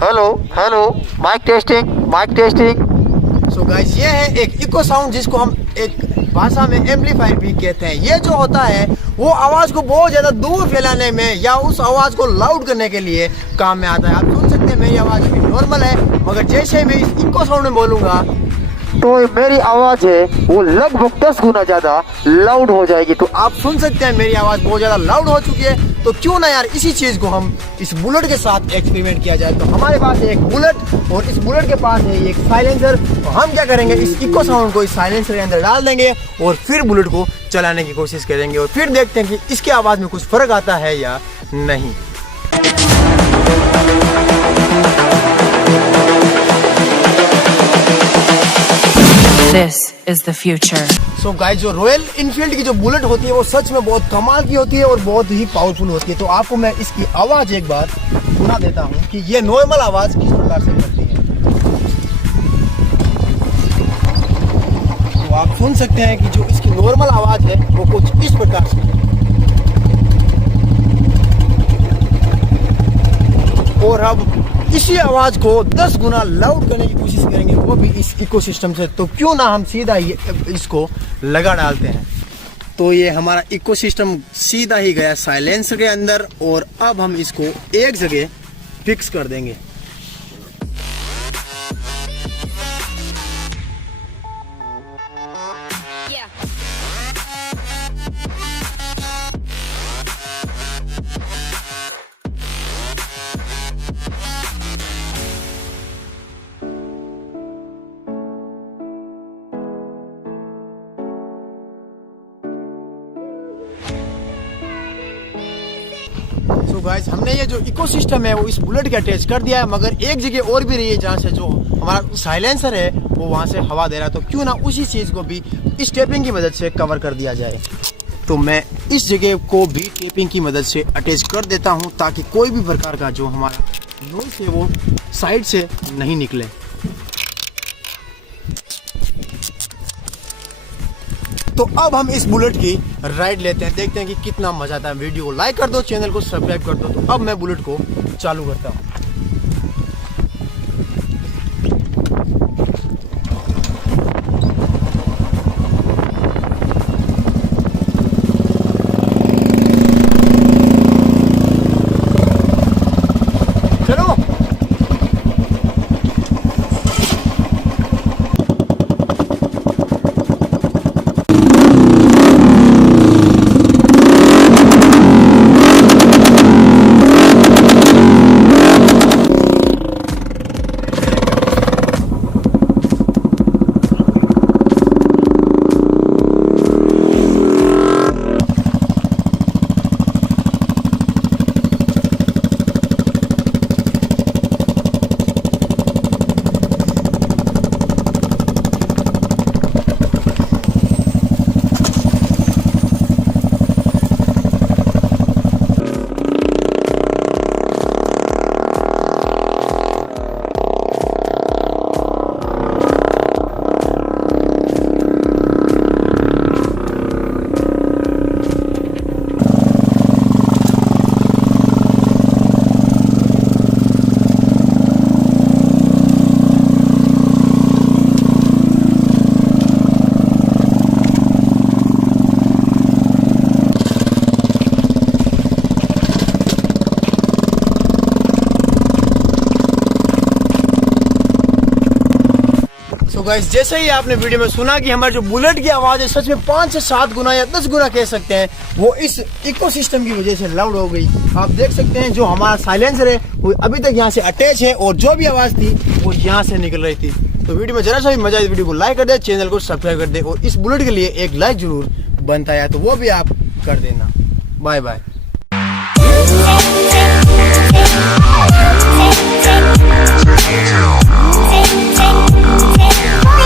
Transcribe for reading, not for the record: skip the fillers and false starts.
Hello hello, mike testing mike testing. So guys, ये है एक इको साउंड जिसको हम एक भाषा में एम्पलीफायर भी कहते हैं। ये जो होता है वो आवाज़ को बहुत ज़्यादा दूर फैलाने में या उस आवाज़ को लाउड करने के लिए काम में आता है। आप सुन सकते हैं मेरी आवाज़ अभी नॉर्मल है, मगर जैसे मैं इस इको साउंड में बोलूँगा तो मेरी आवाज है वो लगभग 10 गुना ज्यादा लाउड हो जाएगी। तो आप सुन सकते हैं मेरी आवाज़ बहुत ज़्यादा लाउड हो चुकी है। तो क्यों ना यार इसी चीज़ को हम इस बुलेट के साथ एक्सपेरिमेंट किया जाए। तो हमारे पास है एक बुलेट और इस बुलेट के पास है एक साइलेंसर। तो हम क्या करेंगे, इस इको साउंड को इस साइलेंसर के अंदर डाल देंगे और फिर बुलेट को चलाने की कोशिश करेंगे और फिर देखते हैं कि इसके आवाज़ में कुछ फ़र्क आता है या नहीं। This is the future. So guys, जो रॉयल इनफील्ड की जो बुलेट होती है वो सच में बहुत कमाल की होती है और बहुत ही पावरफुल होती है। तो आपको मैं इसकी आवाज़ एक बार सुना देता हूँ कि ये नॉर्मल आवाज़ किस प्रकार से करती है। तो आप सुन सकते हैं कि जो इसकी नॉर्मल आवाज़ है वो कुछ इस प्रकार से है। और अब इसी आवाज़ को 10 गुना लाउड करने की कोशिश करेंगे, वो भी इस इकोसिस्टम से। तो क्यों ना हम सीधा ही इसको लगा डालते हैं। तो ये हमारा इकोसिस्टम सीधा ही गया साइलेंसर के अंदर और अब हम इसको एक जगह फिक्स कर देंगे। तो गाइस, हमने ये जो इकोसिस्टम है वो इस बुलेट के अटैच कर दिया है, मगर एक जगह और भी रही है जहाँ से जो हमारा साइलेंसर है वो वहाँ से हवा दे रहा है। तो क्यों ना उसी चीज़ को भी इस टेपिंग की मदद से कवर कर दिया जाए। तो मैं इस जगह को भी टेपिंग की मदद से अटैच कर देता हूँ ताकि कोई भी प्रकार का जो हमारा नॉइस है वो साइड से नहीं निकले। तो अब हम इस बुलेट की राइड लेते हैं, देखते हैं कि कितना मजा आता है। वीडियो को लाइक कर दो, चैनल को सब्सक्राइब कर दो। तो अब मैं बुलेट को चालू करता हूँ। तो गाइस, जैसे ही आपने वीडियो में सुना कि हमारे जो बुलेट की आवाज़ है सच में 5 से 7 गुना या 10 गुना कह सकते हैं, वो इस इकोसिस्टम की वजह से लाउड हो गई। आप देख सकते हैं जो हमारा साइलेंसर है वो अभी तक यहाँ से अटैच है और जो भी आवाज़ थी वो यहाँ से निकल रही थी। तो वीडियो में जरा सा भी मजा आए, वीडियो को लाइक कर दे, चैनल को सब्सक्राइब कर दे और इस बुलेट के लिए एक लाइक जरूर बनता है, तो वो भी आप कर देना। Bye bye. Take